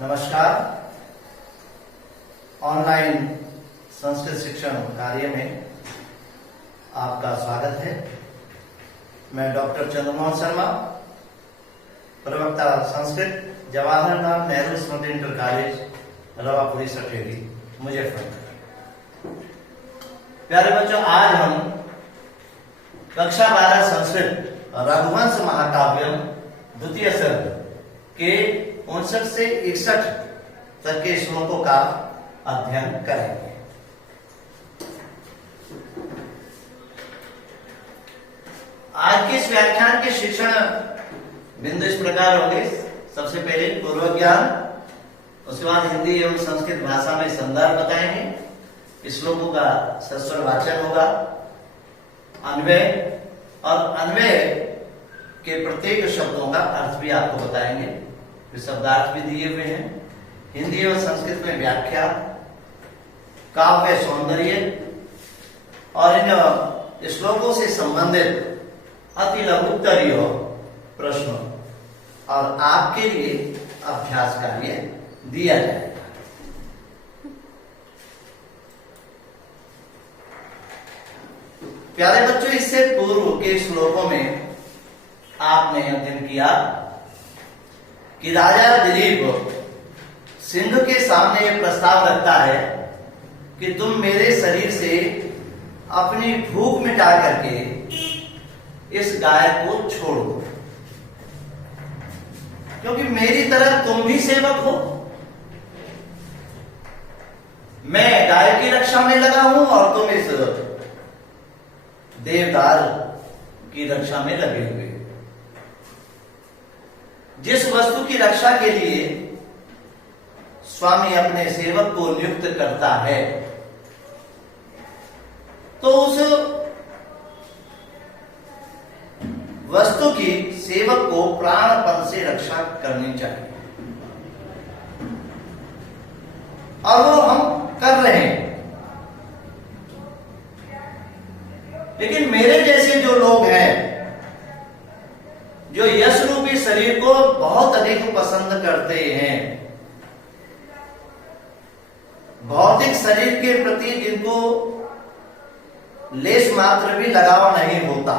नमस्कार। ऑनलाइन संस्कृत शिक्षण कार्य में आपका स्वागत है। मैं डॉक्टर चंद्रमोहन शर्मा, प्रवक्ता संस्कृत, जवाहरलाल नेहरू स्मृति इंटर कॉलेज, रवापुरी सटेली, मुजफ्फरपुर। प्यारे बच्चों, आज हम कक्षा 12 संस्कृत रघुवंश महाकाव्य द्वितीय सर्ग के 59 से 61 तक के श्लोकों का अध्ययन करेंगे। आज के इस व्याख्यान के शिक्षण बिंदु इस प्रकार होंगे। सबसे पहले पूर्व ज्ञान, उसके बाद हिंदी एवं संस्कृत भाषा में संदर्भ बताएंगे, श्लोकों का सस्वर वाचन होगा, अन्वय और अन्वय के प्रत्येक शब्दों का अर्थ भी आपको बताएंगे। शब्दार्थ भी दिए हुए हैं। हिंदी एवं संस्कृत में व्याख्या, काव्य सौंदर्य और इन श्लोकों से संबंधित अति लघुत्तरीय प्रश्न और आपके लिए अभ्यास कार्य दिया जाएगा। प्यारे बच्चों, इससे पूर्व के श्लोकों में आपने अध्ययन किया कि राजा दिलीप सिंह के सामने यह प्रस्ताव रखता है कि तुम मेरे शरीर से अपनी भूख मिटा करके इस गाय को छोड़ो, क्योंकि मेरी तरह तुम भी सेवक हो। मैं गाय की रक्षा में लगा हूं और तुम इस देवदार की रक्षा में लगे हुए। जिस वस्तु की रक्षा के लिए स्वामी अपने सेवक को नियुक्त करता है, तो उस वस्तु की सेवक को प्राणपण से रक्षा करनी चाहिए, और वो हम कर रहे हैं। लेकिन मेरे जैसे जो लोग हैं, जो यश रूपी शरीर को बहुत अधिक पसंद करते हैं, भौतिक शरीर के प्रति जिनको लेश मात्र भी लगाव नहीं होता,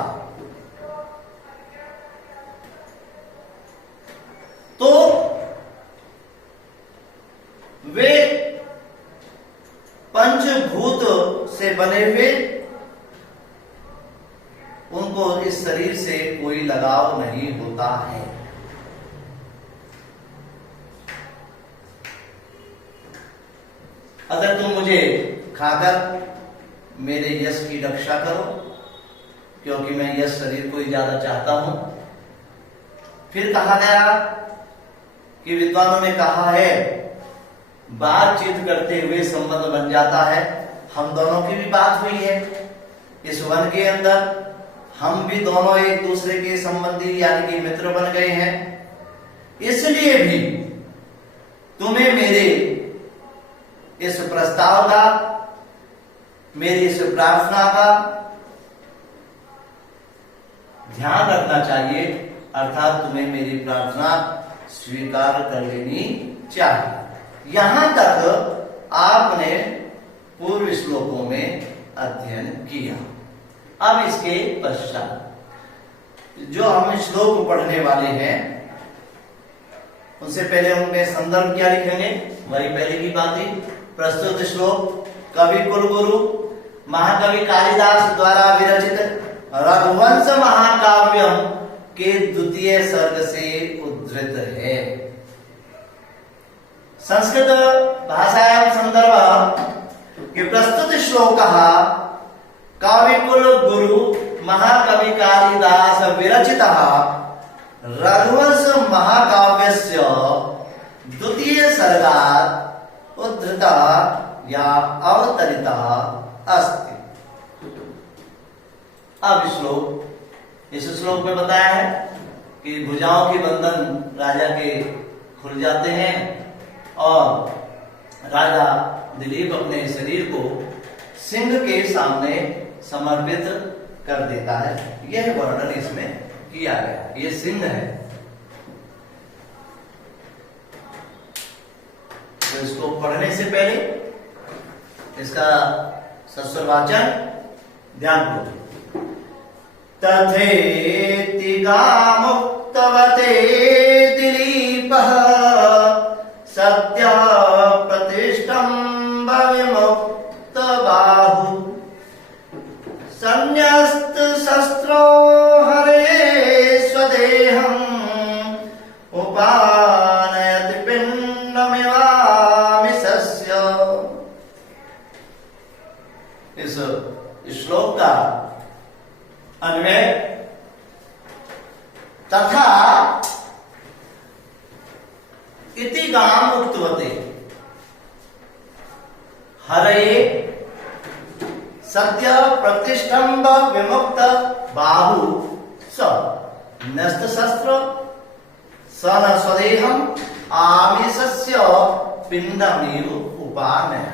तो वे पंचभूत से बने हुए, उनको इस शरीर से कोई लगाव नहीं होता है। अगर तुम मुझे खाकर मेरे यश की रक्षा करो, क्योंकि मैं यश शरीर को ही ज्यादा चाहता हूं। फिर कहा गया कि विद्वानों ने कहा है, बातचीत करते हुए संबंध बन जाता है। हम दोनों की भी बात हुई है इस वन के अंदर, हम भी दोनों एक दूसरे के संबंधी यानी कि मित्र बन गए हैं। इसलिए भी तुम्हें मेरे इस प्रस्ताव का, मेरी इस प्रार्थना का ध्यान रखना चाहिए, अर्थात तुम्हें मेरी प्रार्थना स्वीकार कर लेनी चाहिए। यहां तक आपने पूर्व श्लोकों में अध्ययन किया। अब इसके पश्चात जो हम श्लोक पढ़ने वाले हैं, उनसे पहले उनमें संदर्भ क्या लिखेंगे, वही पहले की बात ही। प्रस्तुत श्लोक कवि कुलगुरु महाकवि कालिदास द्वारा विरचित रघुवंश महाकाव्य के द्वितीय सर्ग से उद्धृत है। संस्कृत भाषायां संदर्भ के प्रस्तुत श्लोक कविकुल गुरु महाकवि कालिदास विरचित रघुवंश महाकाव्यस्य द्वितीय सर्गात् उद्धृत या अवतरित अस्ति। अब इस श्लोक में बताया है कि भुजाओं के बंधन राजा के खुल जाते हैं और राजा दिलीप अपने शरीर को सिंह के सामने समर्पित कर देता है। यह वर्णन इसमें किया गया। ये सिंह है। इसको पढ़ने से पहले इसका सस्वर वाचन ध्यान करो। तथेति गामुक्तवते दिलीपः सद्यः प्रतिष्ठम्ब विमुक्त बाहु संन्यस्त शस्त्रो हरे स्वदेहम् उपानयति पिण्डमिवामिषस्य। इस श्लोक का अन्वय तथा इति गाम उक्तवते हरे सत्य प्रतिष्ठम्ब विमुक्त बाहु स नस्त शस्त्र सन स्वदेहम आमिषस्य पिंडमेव उपानय।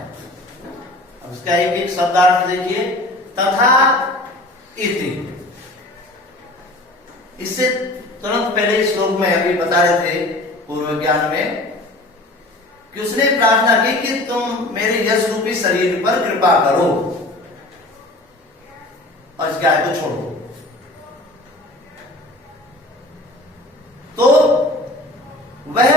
अब इसका एक एक शब्दार्थ देखिए। तथा इति, इससे तुरंत पहले श्लोक में अभी बता रहे थे पूर्व ज्ञान में कि उसने प्रार्थना की कि तुम मेरे यश रूपी शरीर पर कृपा करो और इस गाय को छोड़ो। तो वह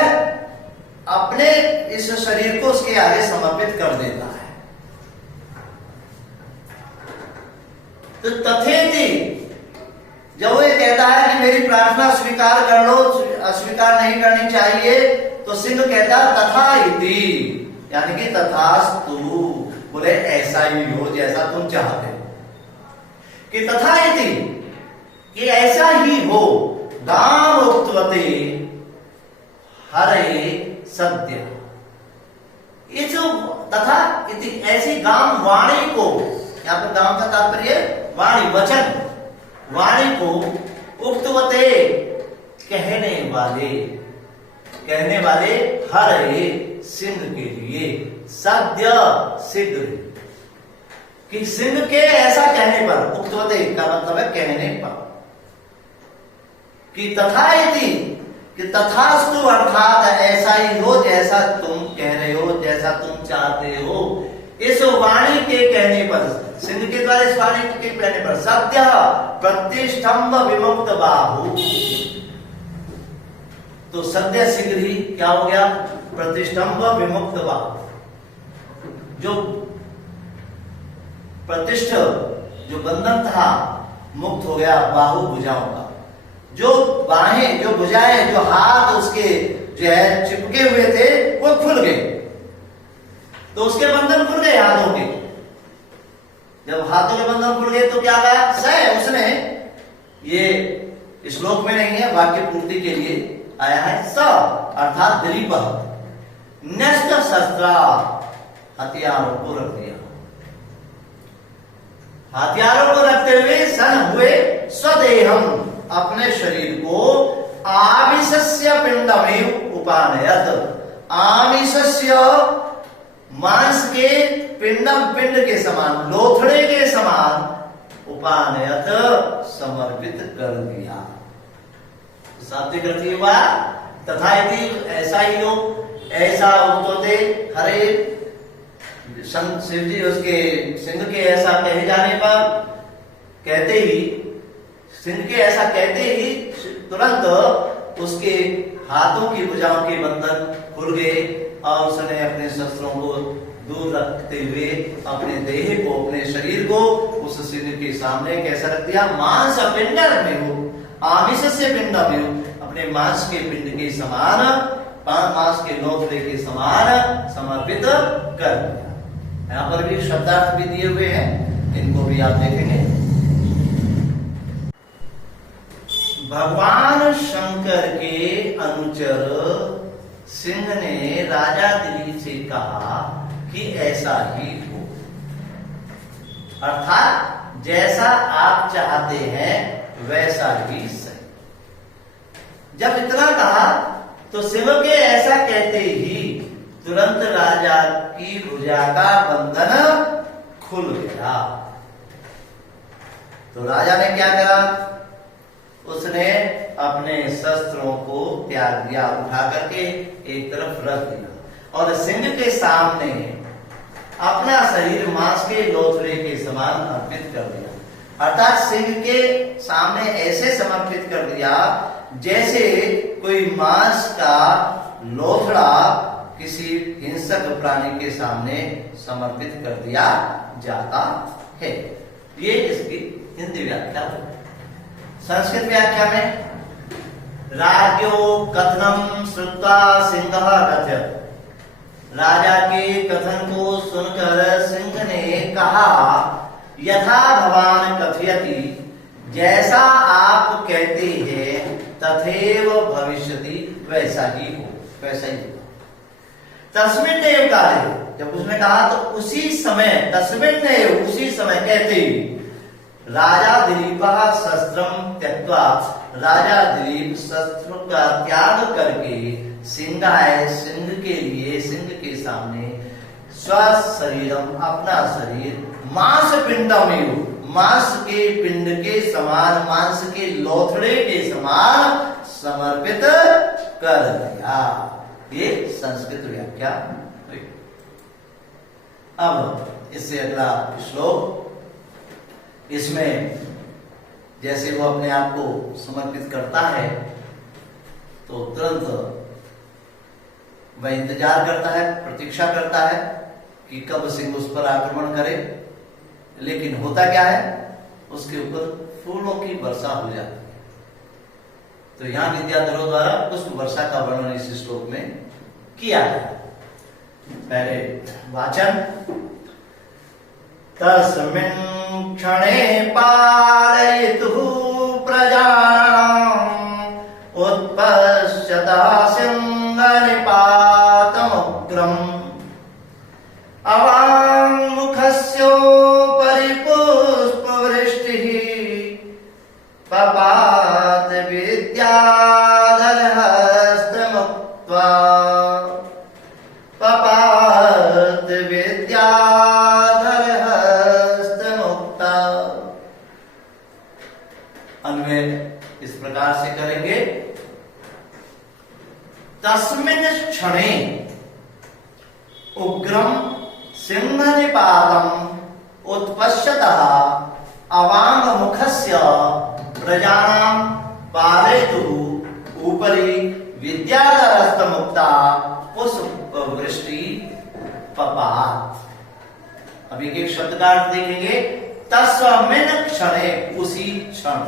अपने इस शरीर को उसके आगे समर्पित कर देता है। तो तथेति, जब वो ये कहता है कि मेरी प्रार्थना स्वीकार कर लो, अस्वीकार नहीं करनी चाहिए, तो सिंह कहता तथा इति, यानी कि तथास्तु, बोले ऐसा ही हो जैसा तुम चाहते हो। कि तथा इति, कि ऐसा ही हो। गाम उक्तवते हरे सद्य, ये जो तथा इति ऐसी गाम वाणी को, यहां पर गाम का तात्पर्य वाणी वचन, वाणी को उक्तवते कहने वाले हरे सिंह के लिए सद्य शीघ्र, कि सिंह के ऐसा कहने पर, उक्तवते का मतलब है कहने पर, कि तथा इति, कि तथास्तु अर्थात ऐसा ही हो जैसा तुम कह रहे हो, जैसा तुम चाहते हो। इस वाणी के कहने पर, सिंह के द्वारा इस वाणी के कहने पर सद्य प्रतिष्ठम्ब विमुक्त बाहु, तो सद्य शीघ्र ही क्या हो गया? प्रतिष्ठम्ब विमुक्त बाहु, जो प्रतिष्ठ जो बंधन था मुक्त हो गया बाहु भुजाओं का। जो बाहें, जो भुजाएं, जो हाथ उसके जो है चिपके हुए थे वो खुल गए, तो उसके बंधन खुल गए हाथों के। जब हाथों के बंधन खुल गए तो क्या कहा? सह, उसने, ये श्लोक में नहीं है, वाक्य पूर्ति के लिए आया है। स अर्थात दिलीप, न्यस्त शस्त्र, हथियारों को रख दिया, हथियारों को रखते हुए सन हुए स्वदेहम, अपने शरीर को आमिषस्य पिंडमेव उपानयत, आमिषस्य मांस के पिंडम, पिंड के समान, लोथड़े के समान, उपानयत समर्पित कर दिया। शाब्दिक अर्थ हुआ तथा इति ऐसा ही हो, ऐसा उक्तवते हरे, शिव जी उसके सिंह के ऐसा कहे जाने पर, कहते ही सिंह के ऐसा कहते ही तुरंत उसके हाथों की भुजाओं के बंधन खुल गए और उसने अपने शस्त्रों को दूर रखते हुए अपने देह को, अपने शरीर को उस सिंह के सामने कैसा रख दिया? मांस पिंड में हो, आमिष से पिंड में हो, अपने मांस के पिंड के समान, मांस के लोथड़े के समान समर्पित कर दिया। यहाँ पर भी शब्दार्थ भी दिए हुए हैं, इनको भी आप देखेंगे। भगवान शंकर के अनुचर सिंह ने राजा दिलीप से कहा कि ऐसा ही हो, अर्थात जैसा आप चाहते हैं वैसा ही सही। जब इतना कहा तो सिंह के ऐसा कहते ही तुरंत राजा की भुजा का बंधन खुल गया। तो राजा ने क्या करा? उसने अपने शस्त्रों को त्याग दिया, उठा करके एक तरफ रख दिया और सिंह के सामने अपना शरीर मांस के लोथड़े के समान अर्पित कर दिया। अर्थात सिंह के सामने ऐसे समर्पित कर दिया जैसे कोई मांस का लोथड़ा किसी हिंसक प्राणी के सामने समर्पित कर दिया जाता है। ये इसकी हिंदी व्याख्या है। संस्कृत व्याख्या में राज्ञो कथनम श्रुत्वा सिंहः कथयत्। राजा के कथन को सुनकर सिंह ने कहा, यथा भवान कथयति, जैसा आप कहते हैं, तथैव भविष्यति, वैसा ही हो, वैसा ही हो। तस्मिन् एव काले, जब उसने कहा तो उसी समय, तस्मिन् एव, उसी समय कहते ही राजा दिलीपः शस्त्रम त्यक्त्वा, राजा दिलीप शस्त्र का त्याग करके सिंहाय, सिंह के लिए, सिंह के सामने स्वशरीरम, अपना शरीर, मांस पिंडमेव, मांस के पिंड के समान, मांस के लोथड़े के समान समर्पित कर दिया। ये संस्कृत व्याख्या हुई। अब इससे अगला श्लोक, इसमें जैसे वो अपने आप को समर्पित करता है तो तुरंत वह इंतजार करता है, प्रतीक्षा करता है कि कब सिंह उस पर आक्रमण करे। लेकिन होता क्या है, उसके ऊपर फूलों की वर्षा हो जाती है। तो यहां विद्याधरों द्वारा पुष्प वर्षा का वर्णन इस श्लोक में किया है। पहले वाचन, तस्मिन् क्षणे पालयितुः प्रजानाम् उत्पश्यता सिंहनिपातमुग्रम् अवाङ्मुखस्योपरि पुष्पवृष्टिः पपात विद्याधरहस्तमुक्त्वा, पपात विद्याधरहस्तमुक्ता। अन्वय इस प्रकार से करेंगे, तस्मिन् क्षणे उग्रम सिंहनिपातम् उत्पश्यतः अवाङ्मुखस्य प्रजानां पालयितुः उपरि विद्याधरहस्तमुक्ता पुष्पवृष्टि पपात। अब एक एक शब्द का अर्थ देखेंगे। तस्मिन् क्षणे, उसी क्षण,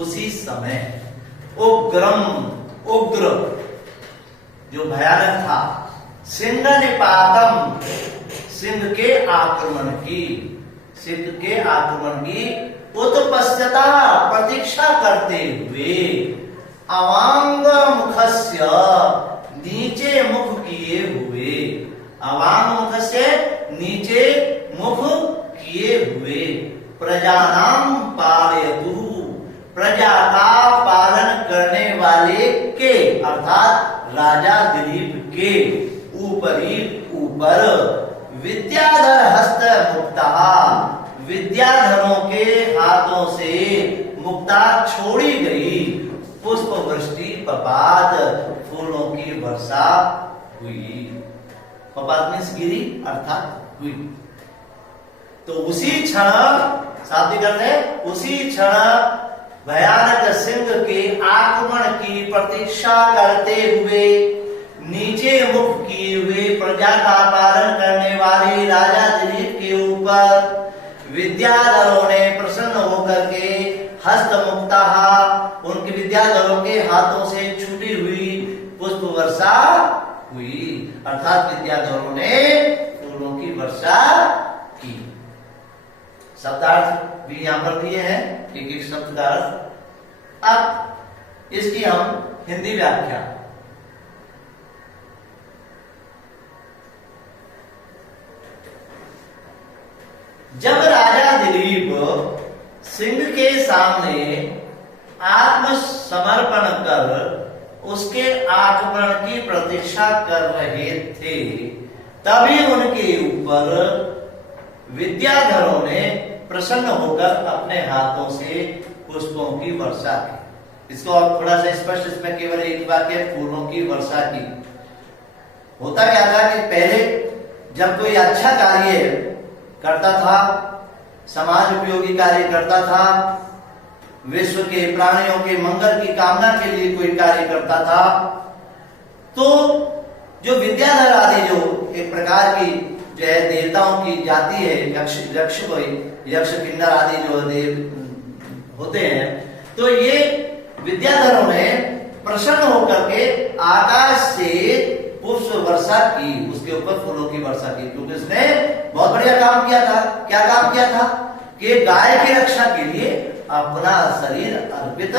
उसी समय, उग्रम, उग्र जो भयानक था, सिंहनिपातम, सिंह के आक्रमण की, सिंह के आक्रमण की उत्पश्यता, प्रतीक्षा करते हुए, अवांग मुखस्य, नीचे मुख किए हुए, अवांग मुखस्य, नीचे मुख किए हुए, प्रजानां पालयतु, प्रजा का पालन करने वाले के, अर्थात राजा दिलीप के ऊपरी, ऊपर, विद्याधर हस्त मुक्ता, विद्याधरों के हाथों से मुक्ता छोड़ी गई, पुष्प वृष्टि पपात, फूलों की वर्षा हुई। पपात मीन्स गिरी, अर्थात हुई। तो उसी क्षण, साथी करते, उसी क्षण भयानक सिंह के आक्रमण की प्रतीक्षा करते हुए, नीचे मुख किए हुए, प्रजा का पालन करने वाले राजा दिलीप के ऊपर विद्याधरों ने प्रसन्न होकर के हस्त मुक्ता, उनके विद्याधरों के हाथों से छूटी हुई पुष्प वर्षा हुई, अर्थात विद्याधरों ने फूलों की वर्षा की। शब्दार्थ भी यहां पर दिए हैं, एक एक शब्द का अर्थ। अब इसकी हम हिंदी व्याख्या, जब राजा दिलीप सिंह के सामने आत्मसमर्पण कर उसके आक्रमण की प्रतीक्षा कर रहे थे, तभी उनके ऊपर विद्याधरों ने प्रसन्न होकर अपने हाथों से पुष्पों की वर्षा की। इसको और थोड़ा सा स्पष्ट, इसमें केवल एक वाक्य, फूलों की वर्षा की होता क्या था कि पहले जब कोई अच्छा कार्य करता था, समाज उपयोगी कार्य करता था, विश्व के प्राणियों के मंगल की कामना के लिए कोई कार्य करता था, तो जो विद्याधर आदि जो एक प्रकार की जो है देवताओं की जाति है, यक्ष किन्नर आदि जो देव होते हैं, तो ये विद्याधरों ने प्रसन्न होकर के आकाश से पुष्प वर्षा की, उसके ऊपर फूलों की वर्षा की, क्योंकि उसने बहुत बढ़िया काम किया था। क्या काम किया था कि गाय की रक्षा के लिए अपना शरीर अर्पित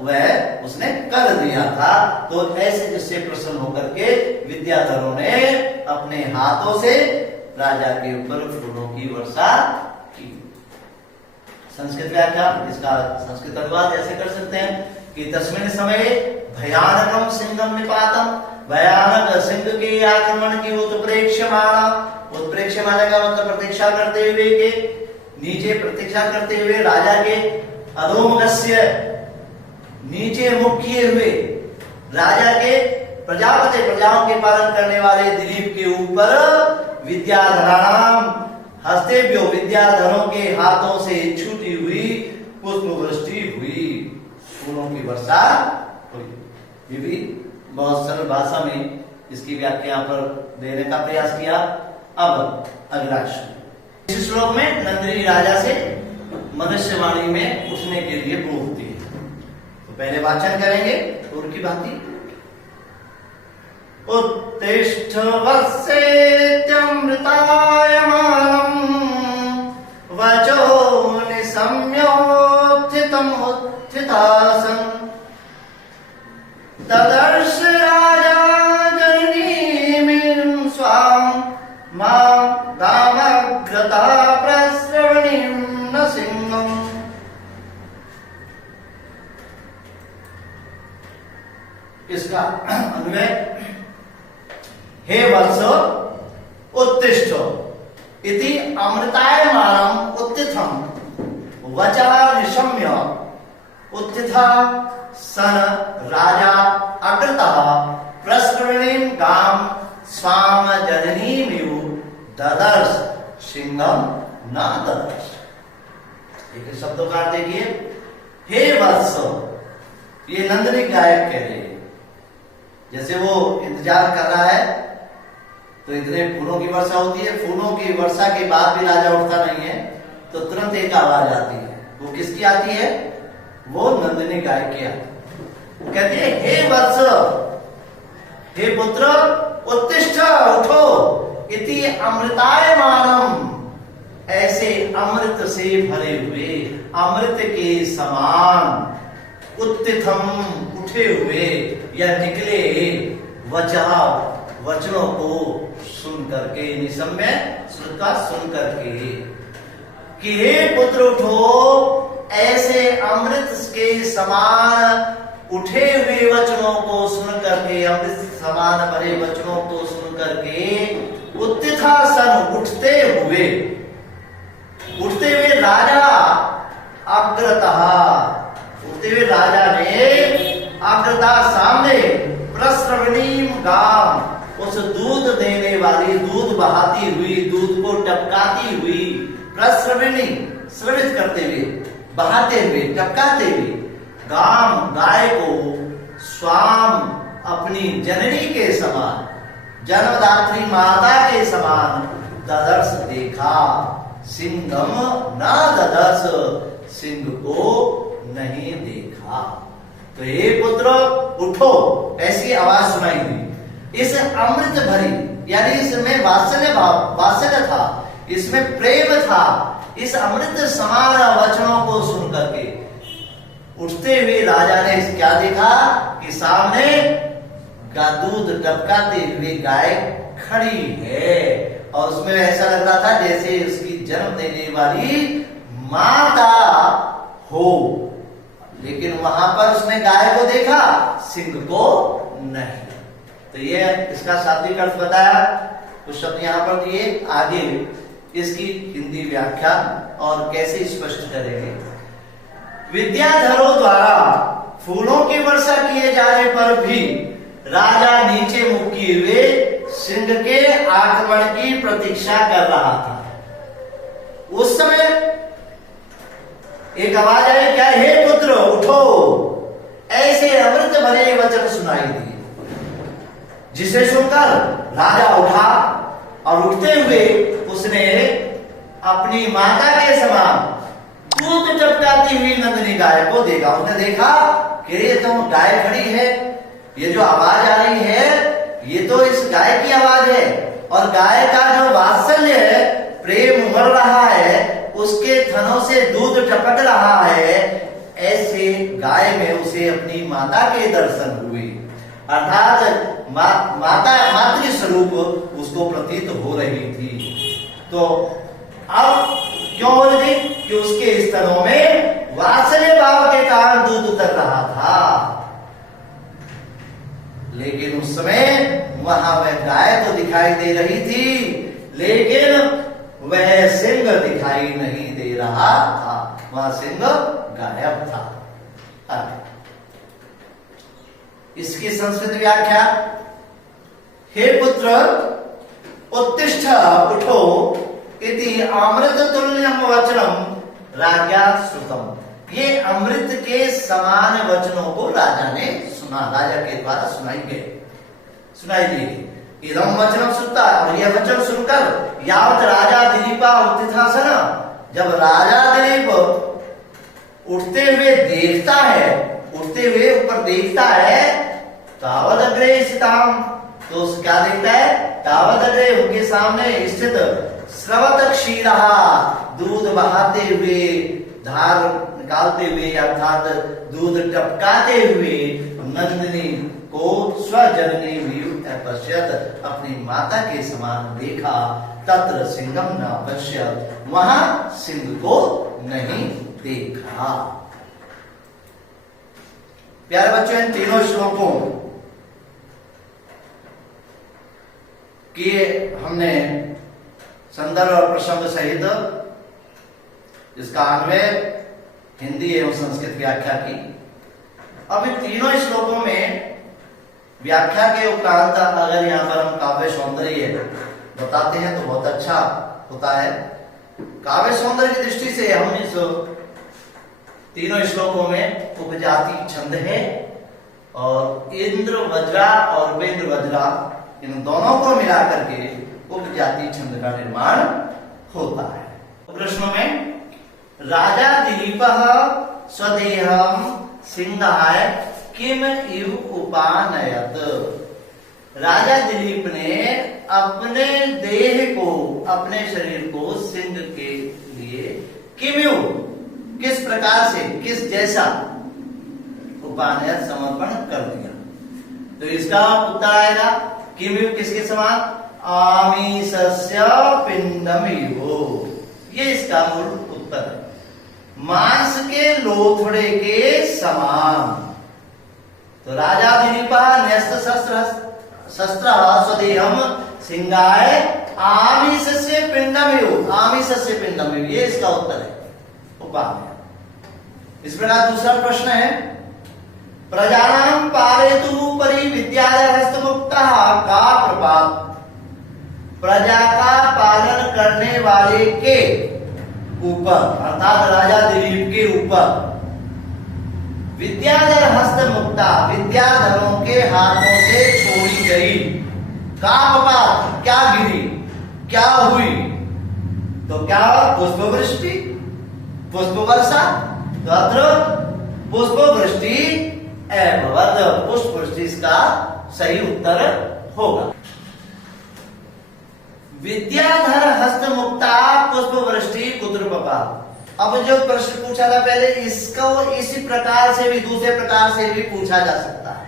वह उसने कर दिया था। तो ऐसे जिससे प्रसन्न होकर के विद्याधरों ने अपने हाथों से राजा के ऊपर फूलों की वर्षा की। संस्कृत व्याख्या, इसका संस्कृत अनुवाद ऐसे कर सकते हैं कि तस्मिन् समय भयानकम सिंहम निपातम, भयानक सिंह के आक्रमण की उत्प्रेक्षमाणा, उत्प्रेक्षमाणा का मतलब प्रतीक्षा करते हुए के, नीचे प्रतीक्षा करते हुए राजा के अधोमुखस्य, नीचे मुख किए हुए राजा के प्रजापति, प्रजाओं के पालन करने वाले दिलीप के ऊपर विद्याधराणाम हस्तेभ्यो, विद्याधरों के हाथों से छूटी हुई पुष्प वृष्टि हुई, फूलों की वर्षा हुई। ये भी बहुत सरल भाषा में इसकी व्याख्या यहाँ पर देने का प्रयास किया। अब अगला श्लोक, इस श्लोक में नंदिनी राजा से मनुष्यवाणी में उठने के लिए बोलती है। तो पहले वाचन करेंगे पूर्व की भांति। उत्तिष्ठ वत्सेत्यमृतायमानम् वचो निशम्योत्थितम् उत्थितासन् तदर्श राजा जननीं स्वां मां दामग्रता प्रस्रवणीं न सिंहम्। इसका अन्वय, हे वत्स उत्तिष्ठ इति अमृतायमानम् उत्थितम् वचा निशम्य उत्थिता सन राजा अग्रतः प्रस्रवणीं गां स्वाम जननीमिव ददर्श सिंहम न ददर्श। एक शब्दों का देखिए, हे वत्स, ये नंदिनी गायक कह रही है। जैसे वो इंतजार कर रहा है तो इतने फूलों की वर्षा होती है, फूलों की वर्षा के बाद भी राजा उठता नहीं है, तो तुरंत एक आवाज आती है। वो किसकी आती है? वो नंदिनी गाय की आती है। कहती है, हे वत्स, हे पुत्र, उत्तिष्ठ, उठो, इति अमृतायमानम, ऐसे अमृत से भरे हुए, अमृत के समान, उत्थितम, उठे हुए या निकले, वचा, वचनों को सुन करके, निशम्य श्रुता सुन करके, कि हे पुत्र उठो, ऐसे अमृत के समान उठे हुए वचनों को सुन करके, अमृत समान भरे वचनों को सुन करके, उत्थिता सन, उठते हुए राजा अग्रतः, उठते हुए राजा ने अग्रता सामने, प्रस्रवणीं गां, उस दूध देने वाली, दूध बहाती हुई, दूध को टपकाती हुई, प्रस्रवणी, स्रवित करते हुए, बहाते हुए, टपकाते हुए, गां, गाय को, स्वाम, अपनी जननी के समान, जन्मदात्री माता के समान, ददर्श देखा, सिंहम न ददर्श, सिंह को नहीं देखा। तो हे पुत्र उठो, ऐसी आवाज सुनाई दी। इस अमृत भरी, यानी इसमें वात्सल्य भाव, वात्सल्य था, इसमें प्रेम था, इस अमृत समान वचनों को सुन करके उठते हुए राजा ने क्या देखा कि सामने दूध टपकाते हुए गाय खड़ी है, और उसमें ऐसा लग रहा था जैसे उसकी जन्म देने वाली माता हो, लेकिन वहां पर उसने गाय को देखा, सिंह को नहीं। तो ये इसका शाब्दिक अर्थ बताया, कुछ शब्द यहां पर दिए, आगे इसकी हिंदी व्याख्या और कैसे स्पष्ट करेंगे। विद्याधरों द्वारा फूलों की वर्षा किए जाने पर भी राजा नीचे मुख किए हुए सिंह के आक्रमण की प्रतीक्षा कर रहा था। उस समय एक आवाज आई, क्या, हे पुत्र उठो। ऐसे अमृत भरे वचन सुनाई दिए, जिसे सुनकर राजा उठा और उठते हुए उसने अपनी माता के समान दूध टपकाती हुई नंदिनी गाय को देखा। उसने देखा कि ये तो गाय खड़ी है, ये जो आवाज आ रही है ये तो इस गाय की आवाज है, और गाय का जो वात्सल्य है, प्रेम उमड़ रहा है, उसके थनों से दूध टपक रहा है। ऐसे गाय में उसे अपनी माता के दर्शन हुए, अर्थात मातृ स्वरूप उसको प्रतीत हो रही थी। तो अब क्यों हो रही थी कि उसके स्तनों में वात्सल्य भाव के कारण दूध उतर रहा था। लेकिन उस समय वहां वह गाय तो दिखाई दे रही थी, लेकिन वह सिंह दिखाई नहीं दे रहा था, वहां सिंह गायब था। इसकी संस्कृत व्याख्या, हे पुत्र उत्तिष्ठ उठो इति अमृत तुल्यम वचनम राज्ञा श्रुतम। ये अमृत के समान वचनों को राजा ने सुना, राजा के द्वारा सुनाई दी। इदम वचनम सुनता, और यह वचन सुनकर यावत राजा दिलीपा उत्थितासन, जब राजा दिलीप उठते हुए देखता है, उठते हुए ऊपर देखता है, तावद अग्रे स्थिताम, तो क्या देखता है, तावद अग्रे उनके सामने स्थित स्रवत क्षीरा, दूध बहाते हुए, धार निकालते हुए, अर्थात दूध टपकाते हुए नंदिनी को स्वजननी पश्यत, अपनी माता के समान देखा। तत्र सिंहम न पश्यत, वहां सिंह को नहीं देखा। प्यारे बच्चों, इन तीनों श्लोकों की हमने संदर्भ और प्रसंग सहित इसका अन्वय हिंदी एवं संस्कृत व्याख्या की। अब इन तीनों श्लोकों में व्याख्या के उपरांत अगर यहाँ पर हम काव्य सौंदर्य बताते हैं तो बहुत अच्छा होता है। काव्य सौंदर्य की दृष्टि से हम इस तीनों श्लोकों में उपजाति छंद है, और इंद्र वज्रा और उपेंद्र वज्रा, इन दोनों को मिलाकर के उपजाति छंद का निर्माण होता है। प्रश्नों में राजा दिलीप स्वदेहम सिंहाय किम इव उपानयत, राजा दिलीप ने अपने देह को, अपने शरीर को सिंह के लिए किम, किस प्रकार से, किस जैसा उपानयत समर्पण कर दिया। तो इसका उत्तर आएगा किम किसके समान, आमीसस्य पिंडमिवो, ये इसका मूल उत्तर है। मांस के लोथड़े के समान। तो राजा दिलीपा न्यस्त शस्त्र स्वदेहम सिंहाय आमीसस्य पिंडमिव, आमीसस्य पिंडमिव, ये इसका उत्तर है उपाय। इस प्रकार दूसरा प्रश्न है, प्रजानां पालयतु परि विद्यालय हस्तमुक्ता का प्रपात, प्रजा का पालन करने वाले के ऊपर, अर्थात राजा दिलीप के ऊपर, विद्याधर हस्त मुक्ता, विद्याधरों के हाथों से छोड़ी गई, का प्रपात, क्या गिरी, क्या हुई, तो क्या पुष्पवृष्टि, पुष्प वर्षा, तो अत्र पुष्पवृष्टि एवं पुष्पवृष्टि इसका सही उत्तर होगा। विद्याधर हस्त मुक्ता पुष्पवृष्टि कुत्र प्रपात। अब जो प्रश्न पूछा था पहले, इसको इसी प्रकार से भी, दूसरे प्रकार से भी पूछा जा सकता है।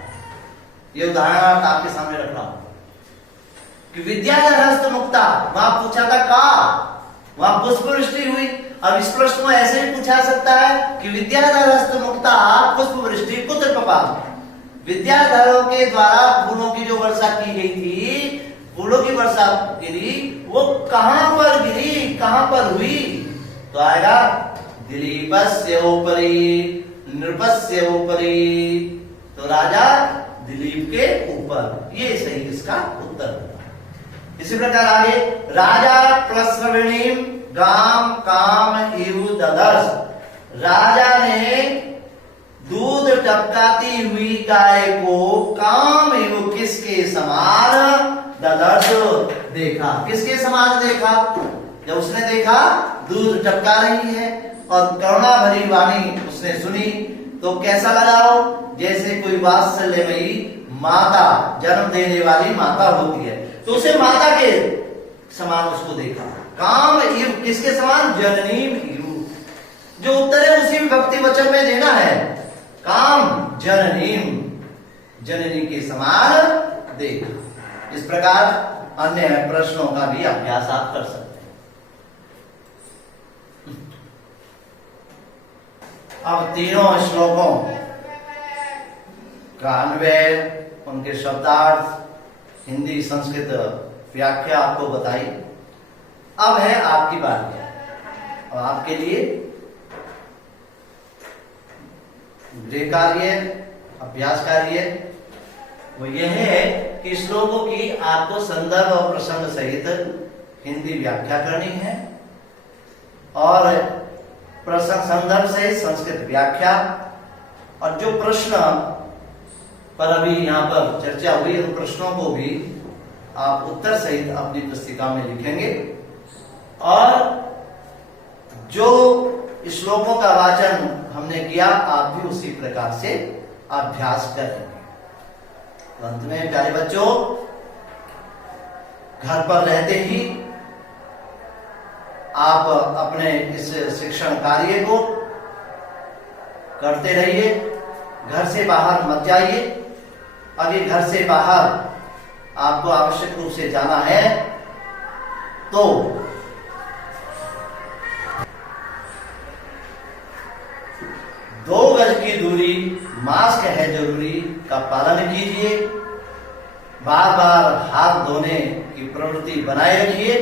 ये उदाहरण आपके सामने रख रहा हूं कि विद्याधर हस्त मुक्ता, वहां पूछा था का, वहां पुष्पवृष्टि हुई। अब इस प्रश्न को ऐसे भी पूछा सकता है कि विद्याधर हस्त मुक्ता पुष्पवृष्टि कुत्र प्रपात, विद्याधरों के द्वारा फूलों की जो वर्षा की गई थी, फूलों की वर्षा गिरी, वो कहां पर गिरी, कहां पर हुई, तो आएगा दिलीपस्य उपरि नृपस्य उपरि, तो राजा दिलीप के ऊपर, ये सही इसका उत्तर होगा। इसी प्रकार आगे, राजा प्रस्रविणीम गाम काम इव ददर्श। राजा ने दूध टपकाती हुई गाय को काम एवं किसके समान ददर्श देखा। किसके समान देखा? जब उसने देखा दूध टपका रही है और करुणा भरी वाणी उसने सुनी तो कैसा लगा हो? जैसे कोई वात्सल्यमयी माता, जन्म देने वाली माता होती है, तो उसे माता के समान उसको देखा। काम इव किसके समान? जननीम इव। जो उत्तर है उसी भक्ति वचन में देना है। काम जननीम, जननी के समान देखा। इस प्रकार अन्य प्रश्नों का भी अभ्यास आप कर सकते हैं। अब तीनों श्लोकों का अन्वय, उनके शब्दार्थ, हिंदी संस्कृत व्याख्या आपको बताई। अब है आपकी बात। अब आपके लिए गृह कार्य, अभ्यास कार्य वो यह है कि श्लोकों की आपको संदर्भ और प्रसंग सहित हिंदी व्याख्या करनी है और प्रसंग संदर्भ सहित संस्कृत व्याख्या। और जो प्रश्न पर अभी यहाँ पर चर्चा हुई उन प्रश्नों को भी आप उत्तर सहित अपनी पुस्तिका में लिखेंगे और जो श्लोकों का वाचन हमने किया आप भी उसी प्रकार से अभ्यास करेंगे। तो अंत में प्यारे बच्चों, घर पर रहते ही आप अपने इस शिक्षण कार्य को करते रहिए। घर से बाहर मत जाइए। अगर घर से बाहर आपको आवश्यक रूप से जाना है तो 2 गज की दूरी, मास्क है जरूरी का पालन कीजिए। बार बार हाथ धोने की प्रवृत्ति बनाए रखिए।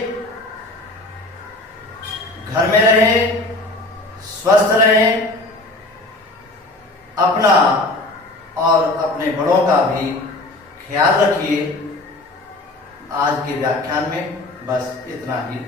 घर में रहें, स्वस्थ रहें, अपना और अपने बड़ों का भी ख्याल रखिए। आज के व्याख्यान में बस इतना ही।